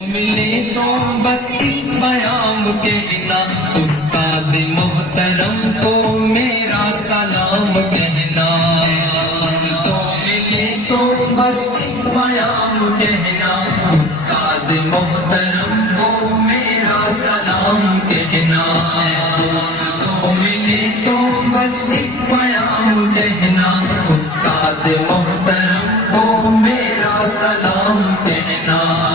ملے تو بس ایک پیام کہنا، استاد محترم کو میرا سلام کہنا۔ تو ملے تو بس ایک پیام کہنا، استاد محترم کو میرا سلام کہنا۔ تو ملے تو بس ایک پیام کہنا، استاد محترم کو میرا سلام کہنا۔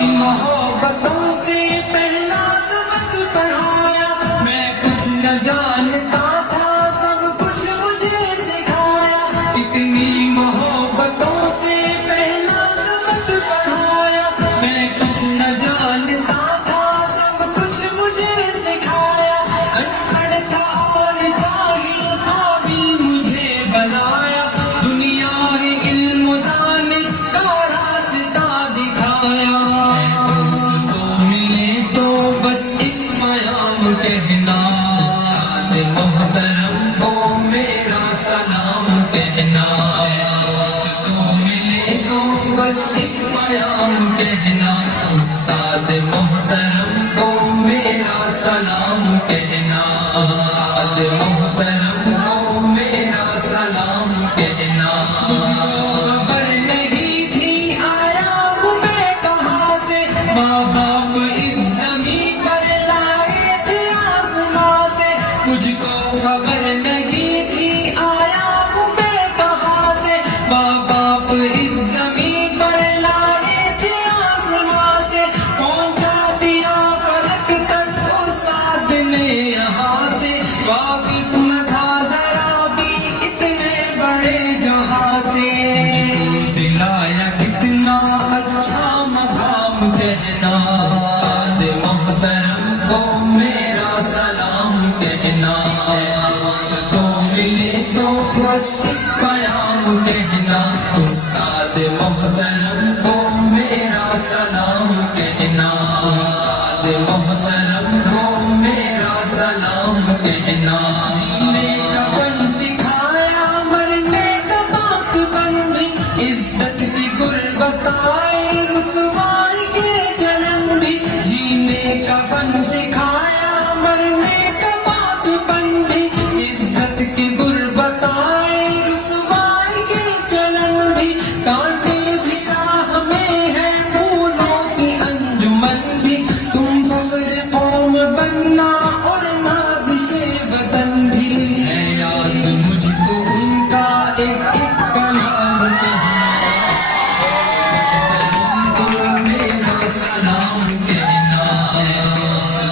محبتوں سے پہلا سبق پڑھایا، میں کچھ نہ جانتا تھا، سب کچھ مجھے سکھایا۔ اتنی محبتوں سے پہلا سبق پڑھایا، میں کچھ نہ جانتا تھا، سب کچھ مجھے سکھایا۔ ان پڑھ تھا اور جاہل قابل مجھے بنایا، دنیا ہے علم و دانش کا راستہ دکھایا۔ کہنا، استاد محترم کو میرا سلام کہنا۔ تو ملے تو بس ایک پیام کہنا، استاد محترم کو میرا سلام کہنا۔ استاد محترم کو میرا سلام کہنا۔ مجھے خبر نہیں تھی آیا ہوں میں کہاں سے، ماں باپ اس زمین پر لائے تھے آسماں سے۔ مجھ کو خبر نہیں تھی آیا ہوں میں کہاں سے، ماں باپ اس زمین پر لائے تھے آسماں سے۔ پہنچا دیا فلک تک استاد نے یہاں سے، واقف نہ تھا ذرا بھی اتنے بڑے جہاں سے۔ دلایا کتنا اچھا مقام کہنا، استاد محترم کو میرا سلام کہنا۔ تو ملے تو بس ایک پیام کہنا، استاد محترم کو میرا سلام کہنا۔ استاد محترم کو میرا سلام کہنا۔ جینے کا فن سکھایا، مرنے کا باک بندی، عزت کی گل بتائے، رسوائی کے جنم بھی۔ جینے کا فن سکھایا، مرنے کا باک بندی، عزت کی گل بتائے، رسوائی کے جنم بھی۔ کانٹے بھی راہ میں ہے، پھولوں کی انجمن بھی، تم فخر قوم بننا اور نازش وطن بھی۔ ہے یاد مجھ کو ان کا ایک ایک کلام کہنا، کو میرا سلام کہنا۔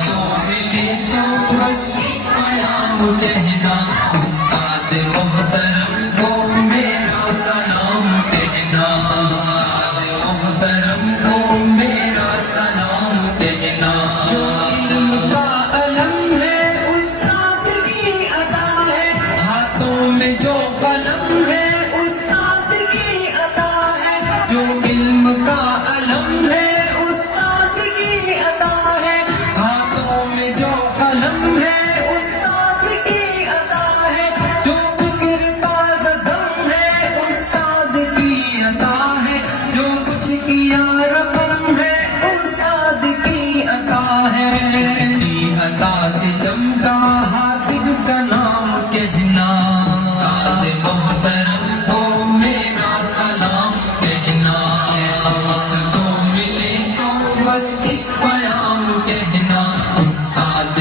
تو ملے تو بس ایک پیام کہنا، استاد محترم کو میرا سلام کہنا۔ استاد محترم کو میرا سلام کہنا۔ جو علم کا علم ہے، استاد کی عطا ہے، ہاتھوں میں جو قلم ہے، استاد کی عطا ہے۔ جو علم کا علم ہے، استاد کی عطا ہے، ہاتھوں میں جو قلم ہے، استاد کی عطا ہے۔ جو فکر کا قدم ہے، استاد کی عطا ہے، جو کچھ کیا رقم ہے، استاد کی عطا ہے۔ کی عطا سے چمکا حاتب کا نام کہنا، استاد محترم کو میرا سلام کہنا۔ تو ملے تو بس ایک پیام کہنا، استاد